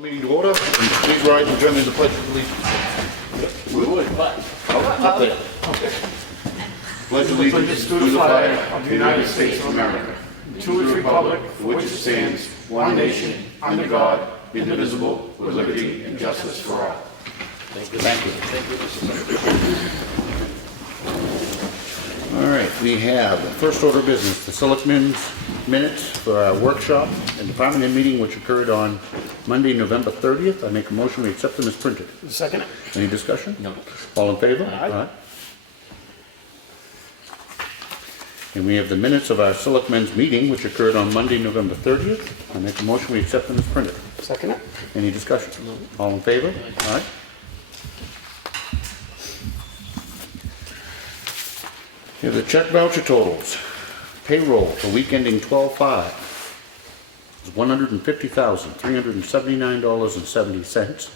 Meeting to order, and please rise and join me in the pledge of allegiance. We would, but Up there. Pledge allegiance to the flag of the United States of America, to its republic for which it stands, one nation, under God, indivisible, with liberty and justice for all. thank you. All right, we have the first order of business, the selectmen's minutes for our workshop and department head meeting which occurred on Monday, November 30th. I make a motion we accept them as printed. Second. Any discussion? No. All in favor? Aye. And we have the minutes of our selectmen's meeting which occurred on Monday, November 30th. I make a motion we accept them as printed. Second. Any discussion? All in favor? Aye. Here are the check voucher totals. Payroll for week ending 12/5 is $150,379.70,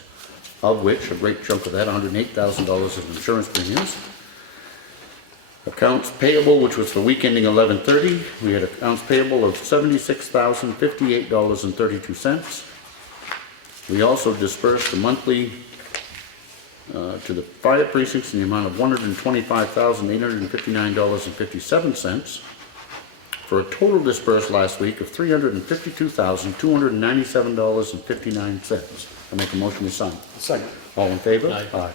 of which a great chunk of that, $108,000, is insurance premiums. Accounts payable, which was for week ending 11/30, we had accounts payable of $76,058.32. We also dispersed the monthly to the fire precincts in the amount of $125,859.57 for a total dispersed last week of $352,297.59. I make a motion to sign. Second. All in favor? Aye.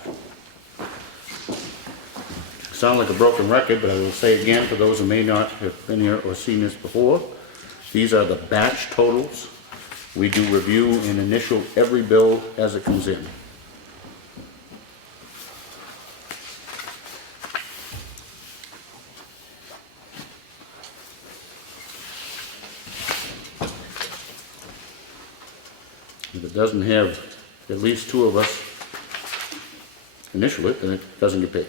Sound like a broken record, but I will say again for those who may not have been here or seen this before, these are the batch totals. We do review and initial every bill as it comes in. If it doesn't have at least two of us initial it, then it doesn't get paid.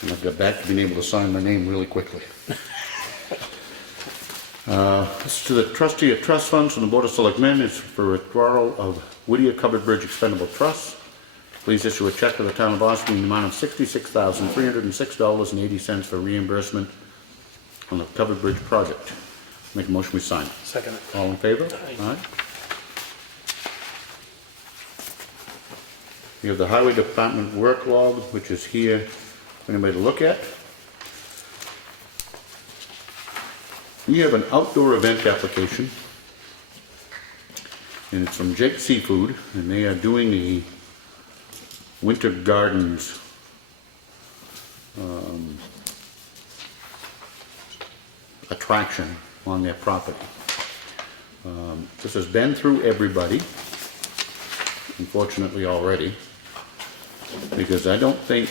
And I've got back to being able to sign my name really quickly. This is to the trustee of trust funds from the Board of Selectmen. It's for withdrawal of Whittier Covered Bridge Expendable Trust. Please issue a check to the town of Ossipee in the amount of $66,306.80 for reimbursement on the Covered Bridge project. Make a motion we sign. Second. All in favor? Aye. You have the Highway Department work log, which is here for anybody to look at. We have an outdoor event application, and it's from Jake Seafood, and they are doing a Winter Gardens attraction on their property. This has been through everybody, unfortunately already, because I don't think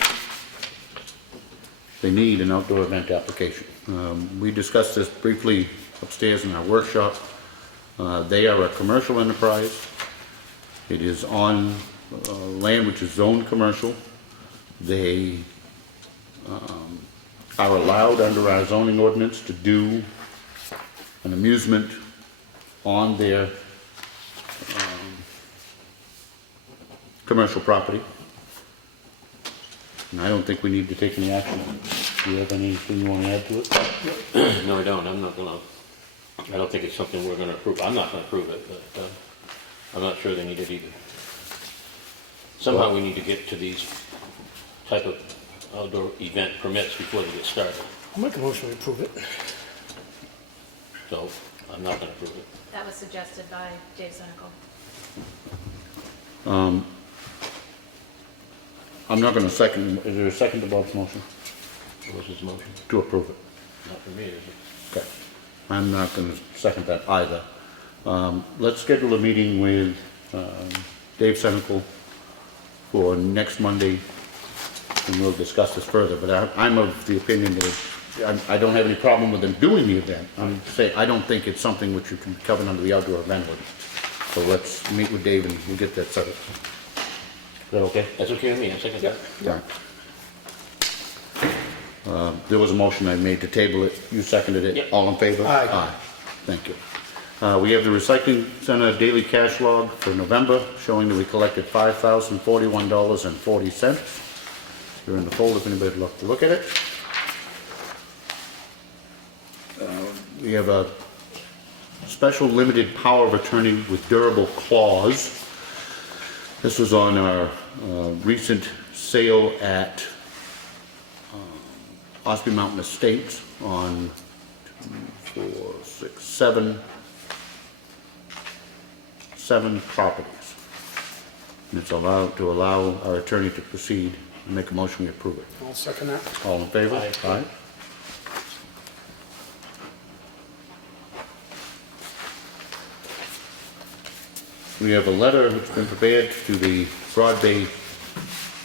they need an outdoor event application. We discussed this briefly upstairs in our workshop. They are a commercial enterprise. It is on land which is zoned commercial. They are allowed under our zoning ordinance to do an amusement on their commercial property. And I don't think we need to take any action on it. Do you have anything you want to add to it? No, I don't. I don't think it's something we're gonna approve. I'm not gonna approve it, but I'm not sure they need it either. Somehow we need to get to these type of outdoor event permits before they get started. I'll make a motion to approve it. So I'm not gonna approve it. That was suggested by Dave Zunical. I'm not going to second. Is there a second to Bob's motion? What was his motion? To approve it. Not for me, is it? Okay. I'm not going to second that either. Let's schedule a meeting with Dave Senecal for next Monday, and we'll discuss this further. But I'm of the opinion that I don't have any problem with them doing the event. I'm saying I don't think it's something which you can cover under the outdoor event ordinance. So let's meet with Dave and we'll get that settled. Is that okay? That's okay with me. I second that. There was a motion I made to table it. You seconded it. Yep. All in favor? Aye. Thank you. We have the recycling center daily cash log for November, showing that we collected $5,041.40. They're in the folder if anybody would like to look at it. We have a special limited power of attorney with durable clause. This was on our recent sale at Ossipee Mountain Estates on 7 properties. And it's allowed to allow our attorney to proceed and make a motion we approve it. I'll second that. All in favor? Aye. We have a letter that's been prepared to the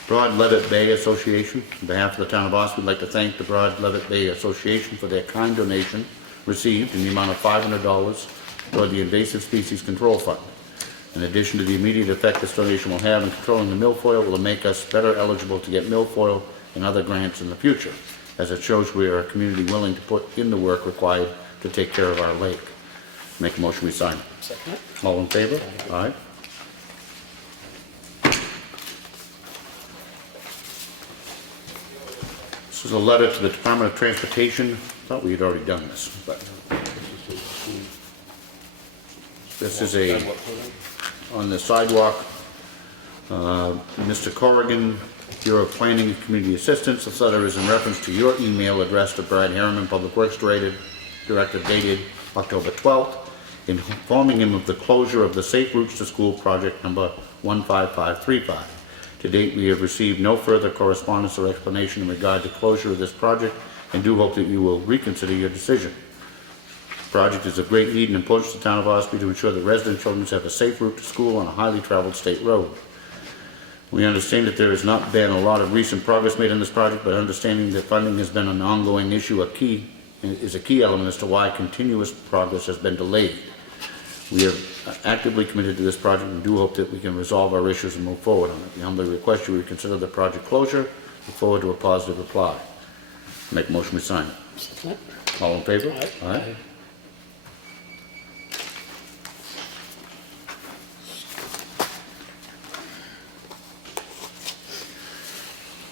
Broad Levitt Bay Association. On behalf of the town of Ossipee, we'd like to thank the Broad Levitt Bay Association for their kind donation received in the amount of $500 toward the Invasive Species Control Fund. In addition to the immediate effect this donation will have in controlling the milfoil, it will make us better eligible to get milfoil and other grants in the future, as it shows we are a community willing to put in the work required to take care of our lake. Make a motion we sign it. Second it. All in favor? Aye. This is a letter to the Department of Transportation. Thought we had already done this, but this is on the sidewalk. Mr. Corrigan, Bureau of Planning and Community Assistance. This letter is in reference to your email address to Brad Harriman, Public Works Director, dated October 12th, informing him of the closure of the Safe Routes to School project number 15535. To date, we have received no further correspondence or explanation in regard to closure of this project and do hope that you will reconsider your decision. The project is of great need and importance to the town of Ossipee to ensure that resident children have a safe route to school on a highly traveled state road. We understand that there has not been a lot of recent progress made on this project, but understanding that funding has been an ongoing issue, is a key element as to why continuous progress has been delayed. We are actively committed to this project and do hope that we can resolve our issues and move forward on it. We humbly request you reconsider the project closure. Look forward to a positive reply. Make a motion we sign it. Second it. All in favor? Aye.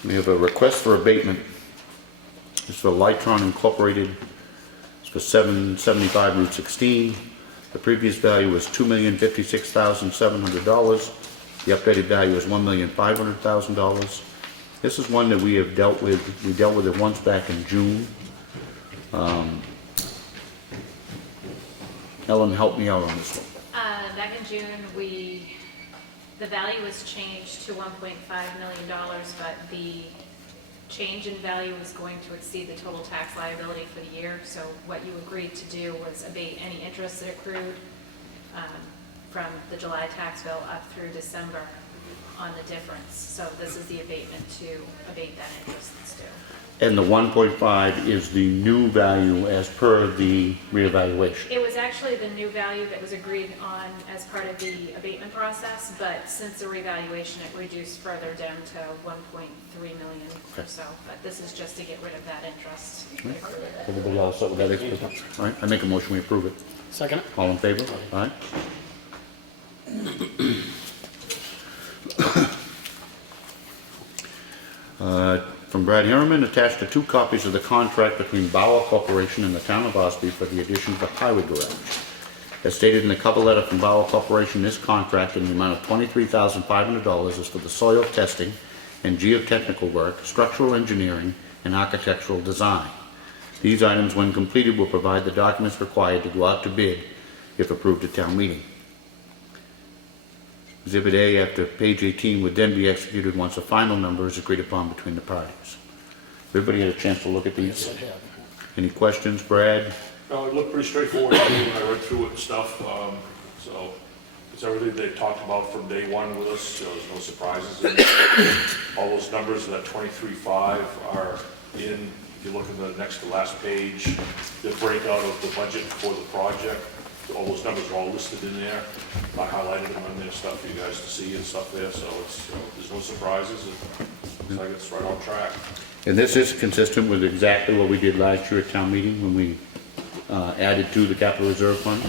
We have a request for abatement. It's for Lytron Incorporated. It's for 775 Route 16. The previous value was $2,056,700. The updated value is $1,500,000. This is one that we have dealt with. We dealt with it once back in June. Ellen, help me out on this one. Back in June, the value was changed to $1.5 million, but the change in value was going to exceed the total tax liability for the year. So what you agreed to do was abate any interest that accrued from the July tax bill up through December on the difference. So this is the abatement to abate that interest that's due. And the 1.5 is the new value as per the reevaluation. It was actually the new value that was agreed on as part of the abatement process, but since the revaluation, it reduced further down to 1.3 million or so. But this is just to get rid of that interest. Everybody else set with that explanation? All right, I make a motion we approve it. Second it. All in favor? Aye. From Brad Harriman, attached to 2 copies of the contract between Bauer Corporation and the town of Ossipee for the addition of the highway garage. As stated in the cover letter from Bauer Corporation, this contract in the amount of $23,500 is for the soil testing and geotechnical work, structural engineering, and architectural design. These items, when completed, will provide the documents required to go out to bid if approved at town meeting. Exhibit A, after page 18, would then be executed once a final number is agreed upon between the parties. Everybody had a chance to look at these? Yes, I have. Any questions, Brad? No, it looked pretty straightforward to me when I read through it and stuff, so it's everything they talked about from day one with us, so there's no surprises. All those numbers, that 23.5 are in, if you look in the next to last page, the breakout of the budget for the project. All those numbers are all listed in there. I highlighted them in there, stuff for you guys to see and stuff there, so it's, there's no surprises. It looks like it's right on track. And this is consistent with exactly what we did last year at town meeting when we added to the capital reserve fund.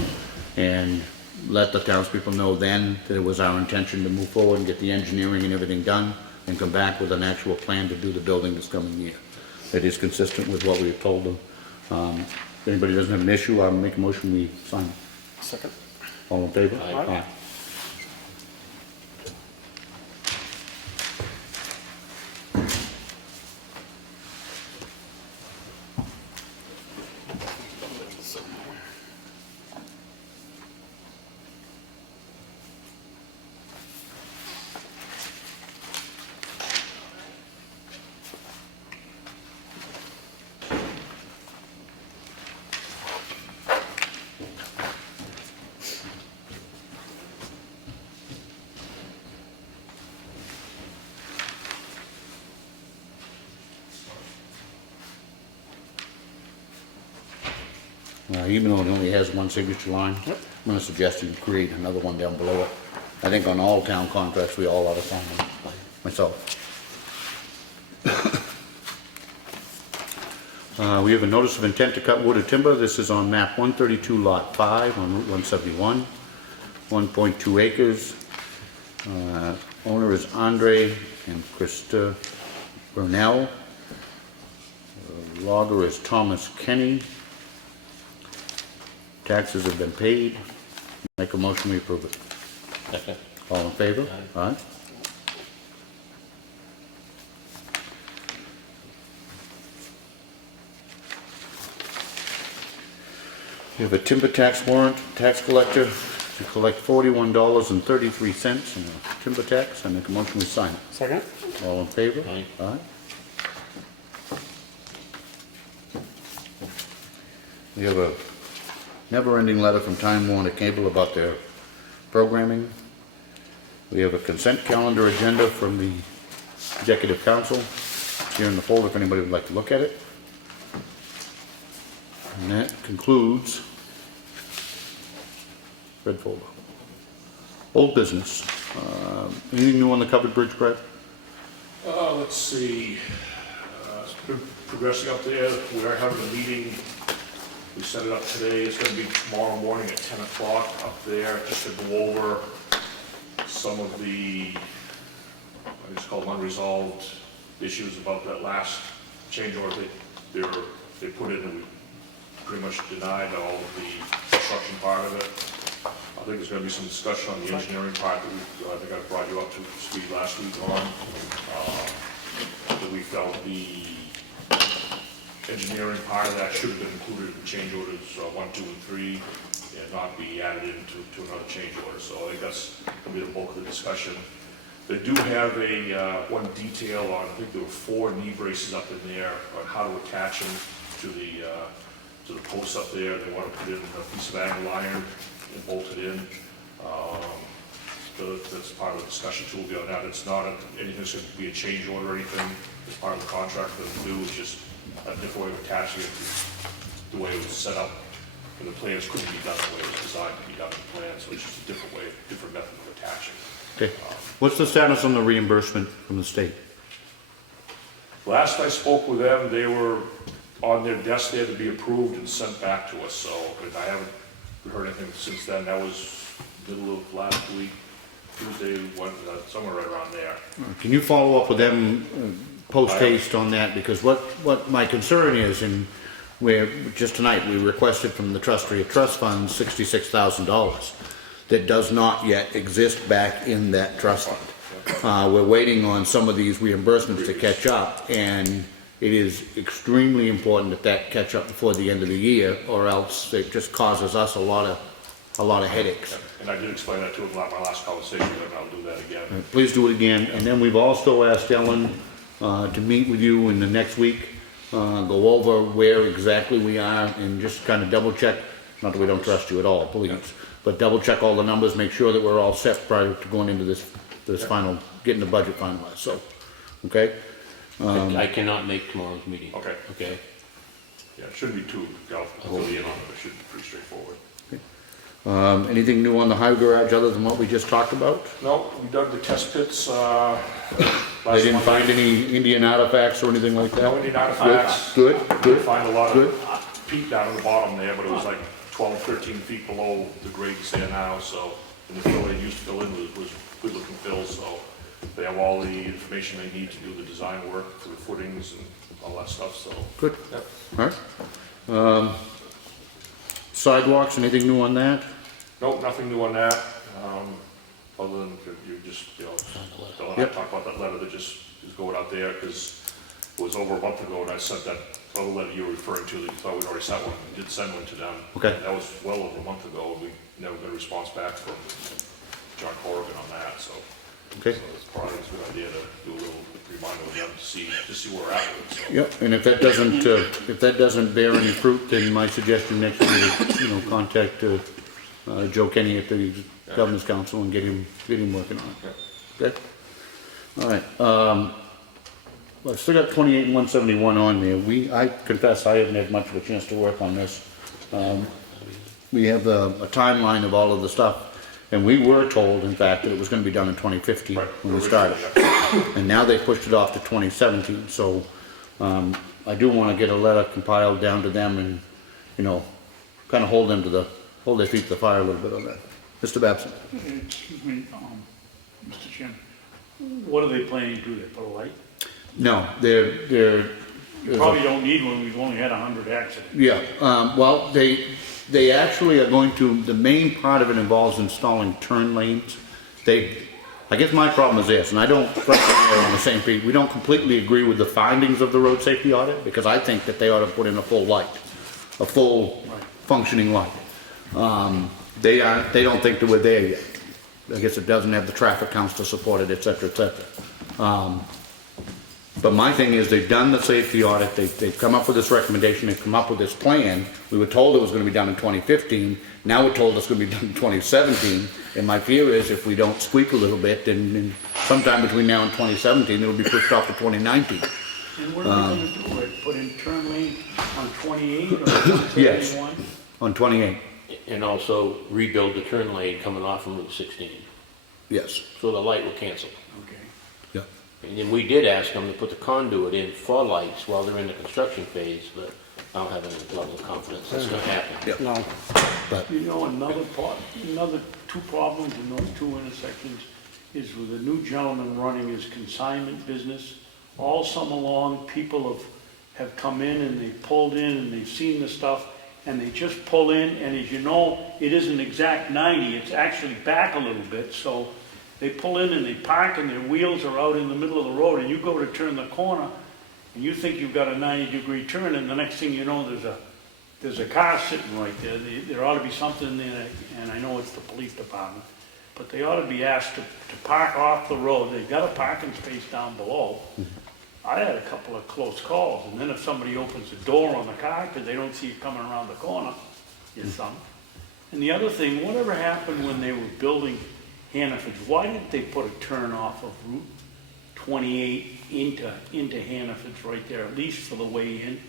and let the townspeople know then that it was our intention to move forward and get the engineering and everything done, and come back with an actual plan to do the building this coming year. It is consistent with what we've told them. If anybody doesn't have an issue, I'll make a motion, we sign. Second. All in favor? Aye. Even though it only has one signature line, I'm gonna suggest you create another one down below it. I think on all town contracts, we all ought to sign them, myself. We have a notice of intent to cut wood or timber. This is on map 132, lot 5, on Route 171, 1.2 acres. Owner is Andre and Krista Burnell. Logger is Thomas Kenny. Taxes have been paid. Make a motion, we approve it. Second. All in favor? Aye. We have a timber tax warrant, tax collector to collect $41.33 in a timber tax. I make a motion, we sign it. Second. All in favor? Aye. Aye. We have a never-ending letter from Time Warner Cable about their programming. We have a consent calendar agenda from the Executive Council. It's here in the folder if anybody would like to look at it. And that concludes red folder. Old business. Anything new on the covered bridge, Brett? Let's see, it's been progressing up there, we are having a meeting, we set it up today, it's gonna be tomorrow morning at 10 o'clock up there, just to go over some of the, I just call them unresolved issues about that last change order they put in, and we pretty much denied all of the construction part of it. I think there's gonna be some discussion on the engineering part that I think I brought you up to speed last week on. That we felt the engineering part of that should have been included in change orders 1, 2, and 3, and not be added into another change order. So I think that's gonna be the bulk of the discussion. They do have a one detail on, I think there were 4 knee braces up in there on how to attach them to the posts up there. They want to put in a piece of angle iron and bolt it in. So that's part of the discussion too, will be on that. It's not anything that's going to be a change order or anything. It's part of the contract that we do. It's just a different way of attaching it to the way it was set up. And the plans couldn't be done the way it was designed to be done in the plan. So it's just a different way, different method of attaching. Okay. What's the status on the reimbursement from the state? Last I spoke with them, they were on their desk there to be approved and sent back to us. So I haven't heard anything since then. That was middle of last week. Tuesday, somewhere right around there. Can you follow up with them post haste on that? Because what my concern is, and where just tonight we requested from the trustee of trust funds $66,000 that does not yet exist back in that trust fund. We're waiting on some of these reimbursements to catch up, and it is extremely important that catch up before the end of the year, or else it just causes us a lot of headaches. And I did explain that to him at my last conversation, and I'll do that again. Please do it again, and then we've also asked Ellen to meet with you in the next week, go over where exactly we are, and just kind of double check, not that we don't trust you at all, please, but double check all the numbers, make sure that we're all set prior to going into this final, getting the budget finalized, so, okay? I cannot make tomorrow's meeting. Okay. Okay? Yeah, it shouldn't be too, fill you in on it. It should be pretty straightforward. Anything new on the highway garage other than what we just talked about? No, we dug the test pits, They didn't find any Indian artifacts or anything like that? No Indian artifacts. Good, Did good, find a lot good. of peat down in the bottom there, but it was like 12, 13 feet below the grades there now, so, and the fill they used to fill in was good looking fill, so they have all the information they need to do the design work for the footings and all that stuff, so. Good. Yep. All right. Sidewalks, anything new on that? Nope, nothing new on that, other than you just, don't want to Yep. talk about that letter that just is going out there, because it was over a month ago, and I sent that other letter you were referring to, that you thought we'd already sent one, we did send one to them. Okay. That was well over a month ago, and we never got a response back from John Corrigan on that, so. Okay. So it's probably a good idea to do a little reminder with them to see where we're at with it, so. Yep, and if that doesn't bear any fruit, then my suggestion next week is, contact Joe Kenny at the Governor's Council and get him working on it. Okay? All right, well, I still got 28 and 171 on there. I confess, I haven't had much of a chance to work on this. We have a timeline of all of the stuff, and we were told, in fact, that it was gonna be done in 2015 Right. when we started. And now they pushed it off to 2017, so, I do wanna get a letter compiled down to them and, kinda hold their feet to the fire a little bit on that. Mr. Babson? Excuse me, Mr. Chairman, what are they planning to do there, put a light? No, they're. You probably don't need one, we've only had 100 accidents. Yeah, well, they actually are going to, the main part of it involves installing turn lanes. I guess my problem is this, and I don't, Frank and I are on the same page, we don't completely agree with the findings of the road safety audit, because I think that they ought to put in a full light, a full functioning light. They don't think that we're there yet. I guess it doesn't have the traffic counts to support it, et cetera, et cetera. But my thing is, they've done the safety audit, they've come up with this recommendation, they've come up with this plan. We were told it was gonna be done in 2015, now we're told it's gonna be done in 2017. And my fear is if we don't squeak a little bit, then sometime between now and 2017, it'll be pushed off to 2019. And what are they gonna do, put in turn lane on 28 or 171? Yes. On 28, And also rebuild the turn lane coming off from Route 16, yes, so the light will cancel. Okay. yeah. And then we did ask them to put the conduit in for lights while they're in the construction phase, but I don't have any level of confidence that's gonna happen. No. But, Another two problems in those two intersections is with a new gentleman running his consignment business. All summer long, people have come in and they pulled in and they've seen the stuff and they just pull in, and as you know, it isn't exact 90, it's actually back a little bit, so they pull in and they park and their wheels are out in the middle of the road, and you go to turn the corner and you think you've got a 90-degree turn, and the next thing you know, there's a car sitting right there. There ought to be something there, and I know it's the police department, but they ought to be asked to park off the road. They've got a parking space down below. I had a couple of close calls, and then if somebody opens the door on the car because they don't see it coming around the corner, it's something. And the other thing, whatever happened when they were building Hannaford's, why didn't they put a turn off of Route 28 into Hannaford's right there, at least for the way in?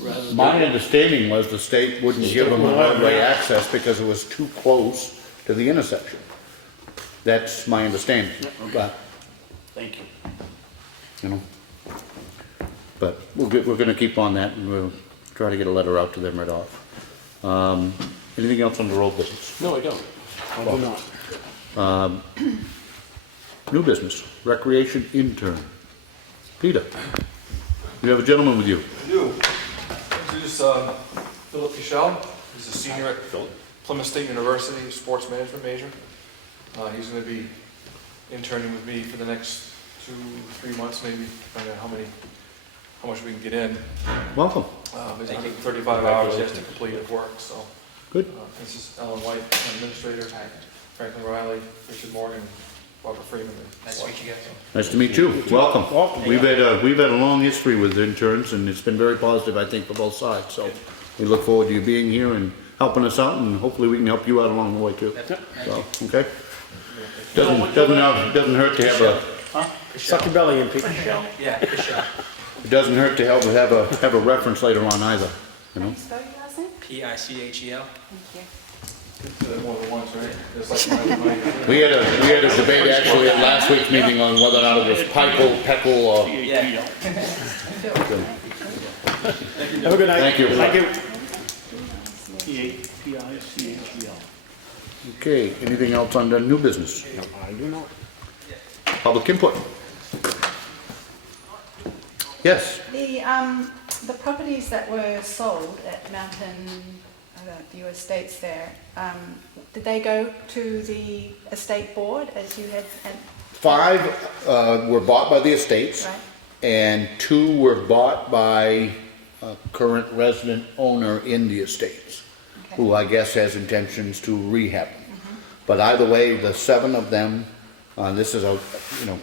Rather than- my understanding was the state wouldn't give them a roadway access because it was too close to the intersection. That's my understanding, but, Thank you. but we're gonna keep on that, and we'll try to get a letter out to them right off. Anything else on the road business? No, I don't. I do not. New business, recreation intern. Peter, you have a gentleman with you. I do. Introduce Philip Fischel. He's a senior at Plymouth State University, sports management major. He's going to be interning with me for the next 2-3 months, maybe, depending on how much we can get in. Welcome. There's 135 hours he has to complete of work, so. Good. This is Ellen White, administrator, Franklin Riley, Richard Morgan, Barbara Freeman. Nice to meet you guys. Nice to meet you. Welcome. We've had a long history with interns, and it's been very positive, I think, for both sides. So we look forward to you being here and helping us out, and hopefully we can help you out along the way too. So, okay. Doesn't hurt to have a. Suck your belly in, Pete. Yeah, Fischel. It doesn't hurt to have a reference later on either. You know. Spell your last name? P-I-C-H-E-L. Thank More than once, right? It's like my We had a debate actually at last week's meeting on whether or not it was Pikel, Peckle, or. Yeah. Have a good night. Thank you. Thank you. P-I-C-H-E-L. Okay, anything else under new business? I do not. Public input? Yes, The properties that were sold at Mountain View Estates there, did they go to the estate board as you had, 5 were bought by the estates, right? and 2 were bought by a current resident owner in the estates, who I guess has intentions to rehab them. But either way, the 7 of them, this is a,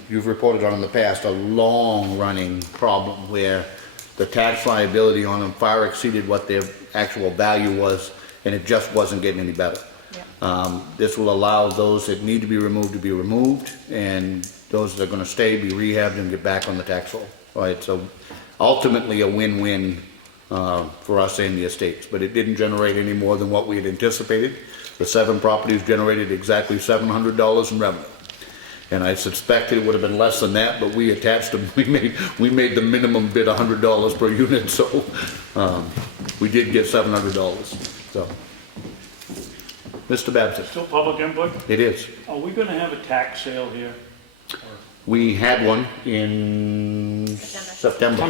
you've reported on in the past, a long-running problem where the tax liability on them far exceeded what their actual value was, and it just wasn't getting any better. Yeah. This will allow those that need to be removed, and those that are gonna stay, be rehabbed and get back on the tax roll. Right, so ultimately a win-win, for us and the estates, but it didn't generate any more than what we had anticipated. The 7 properties generated exactly $700 in revenue. And I suspected it would have been less than that, but we attached them, we made the minimum bid $100 per unit, so, we did get $700, so. Mr. Babson, Still public input? it is. Are we gonna have a tax sale here? We had one in September.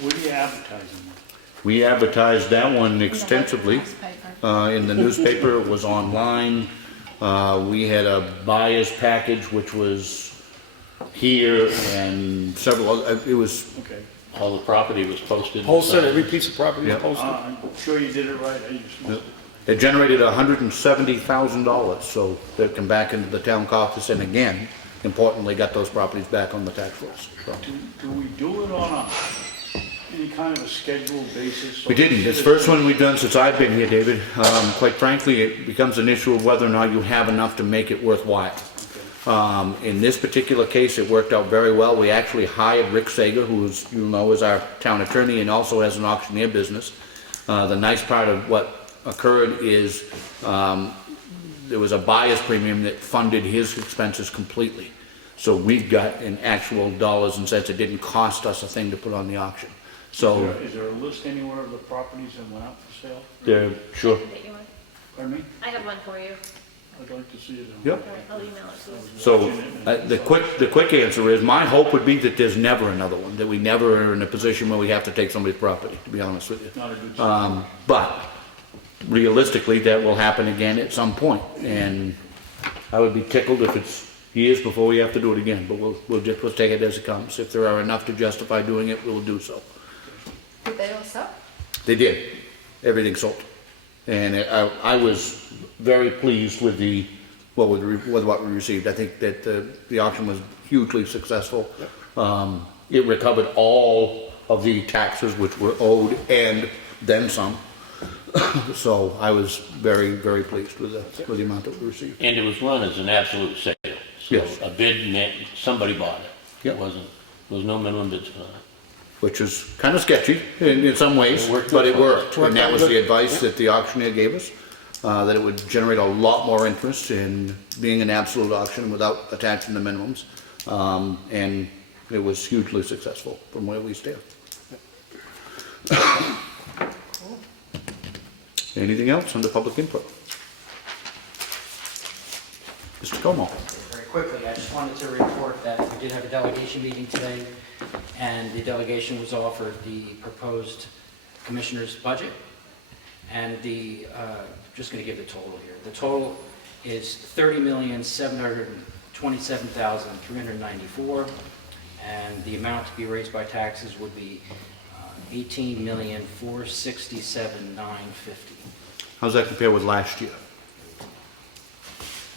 Where are you advertising it? We advertised that one extensively. Newspaper. In the newspaper, it was online. We had a buyer's package, which was here and several, it was, Okay. All the property was posted. Posted, every piece of property was Yep. posted. I'm sure you did it right, I just missed it. it generated $170,000, so that come back into the town coffers, and again, importantly, got those properties back on the tax rolls. So. Do we do it on any kind of a scheduled basis? We didn't. It's the first one we've done since I've been here, David. Quite frankly, it becomes an issue of whether or not you have enough to make it worthwhile. In this particular case, it worked out very well. We actually hired Rick Sager, who is, is our town attorney and also has an auctioneer business. The nice part of what occurred is there was a buyer's premium that funded his expenses completely. So we got in actual dollars and cents. It didn't cost us a thing to put on the auction. So, Is there a list anywhere of the properties that went up for sale? sure. That you want? Pardon me? I have one for you. I'd like to see it. Yep. All right, I'll email it to you. So, the quick answer is, my hope would be that there's never another one, that we never are in a position where we have to take somebody's property, to be honest with you. Not a good sign. But realistically, that will happen again at some point, and I would be tickled if it's years before we have to do it again, but we'll take it as it comes. If there are enough to justify doing it, we'll do so. Did they all sell? They did. Everything sold. And I was very pleased with what we received. I think that the auction was hugely successful. It recovered all of the taxes which were owed and then some. So I was very, very pleased with the amount that we received. And it was run as an absolute sale. So Yes. a bid meant somebody bought it. Yep. There was no minimum bids for that. Which is kind of sketchy in some ways, It worked but it good. worked. And that was the advice that the auctioneer gave us, that it would generate a lot more interest in being an absolute auction without attaching the minimums. And it was hugely successful from where we stand. Anything else under public input? Mr. Comeau. Very quickly, I just wanted to report that we did have a delegation meeting today, and the delegation was offered the proposed commissioner's budget, and just going to give the total here. The total is $30,727,394, and the amount to be raised by taxes would be $18,467,950. How's that compare with last year?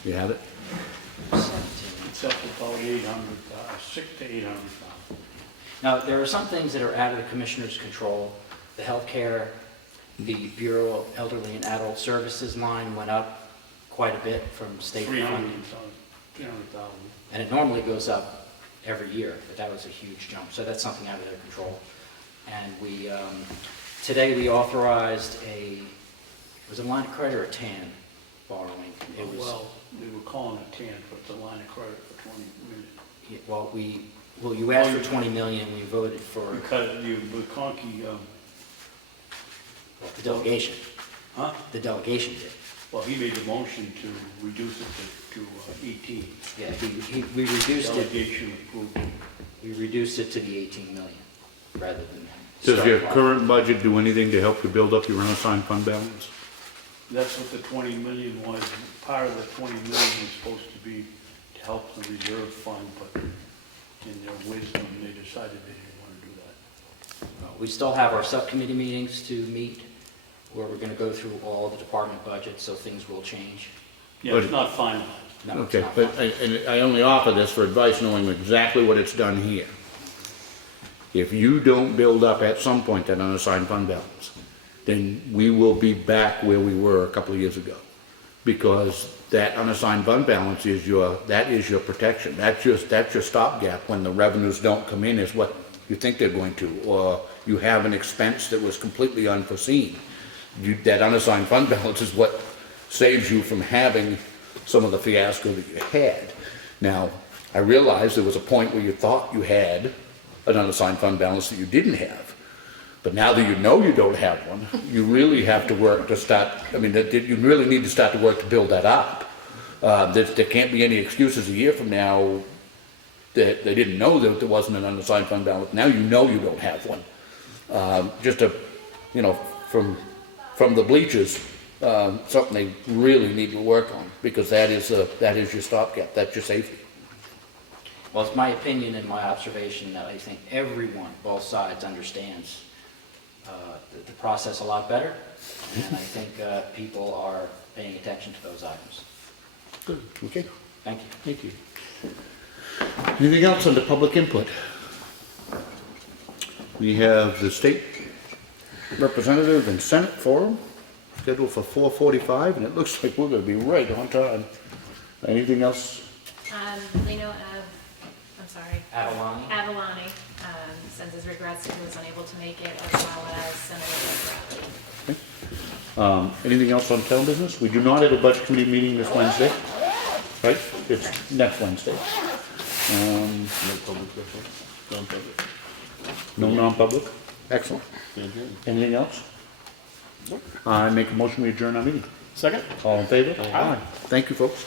You have it? It's up to about 600 to 800,000. Now, there are some things that are out of the commissioner's control. The healthcare, the Bureau of Elderly and Adult Services line went up quite a bit from state funding. 300,000. And it normally goes up every year, but that was a huge jump. So that's something out of their control. And today we authorized it was a line of credit or a TAN borrowing? It was. Well, they were calling it TAN, but it's a line of credit for 20 million. Well, you asked for 20 million, we voted for. Because the McConkey, The delegation, Huh? the delegation did. Well, he made the motion to reduce it to 18. Yeah, we reduced it, Delegation approved it. we reduced it to the 18 million rather than. Does start your off. current budget do anything to help you build up your unassigned fund balance? That's what the 20 million was. Part of the 20 million was supposed to be to help the reserve fund, but in their wisdom, they decided they didn't want to do that. We still have our subcommittee meetings to meet, where we're gonna go through all the department budgets, so things will change. Yeah, it's not finalized. No, it's Okay, not but fun. I only offer this for advice, knowing exactly what it's done here. If you don't build up at some point that unassigned fund balance, then we will be back where we were a couple of years ago. Because that unassigned fund balance is your protection. That's your stopgap when the revenues don't come in as what you think they're going to, or you have an expense that was completely unforeseen. That unassigned fund balance is what saves you from having some of the fiasco that you had. Now, I realize there was a point where you thought you had an unassigned fund balance that you didn't have. But now that you know you don't have one, you really have to work to start, you really need to start to work to build that up. There can't be any excuses a year from now that they didn't know that there wasn't an unassigned fund balance. Now you know you don't have one. From the bleachers, something they really need to work on, because that is your stopgap, that's your safety. Well, it's my opinion and my observation that I think everyone, both sides, understands the process a lot better, and I think people are paying attention to those items. Good, okay, Thank you. thank you. Anything else under public input? We have the state representative and Senate forum scheduled for 4:45, and it looks like we're gonna be right on time. Anything else? Leno Avalon? Avalani sends his regrets that he was unable to make it, as well as Senator Bradley. Anything else on town business? We do not have a budget committee meeting this Wednesday, right? It's next Wednesday. No non-public? Excellent. Anything else? I make a motion we adjourn our meeting. Second? All in favor? Aye. Thank you, folks.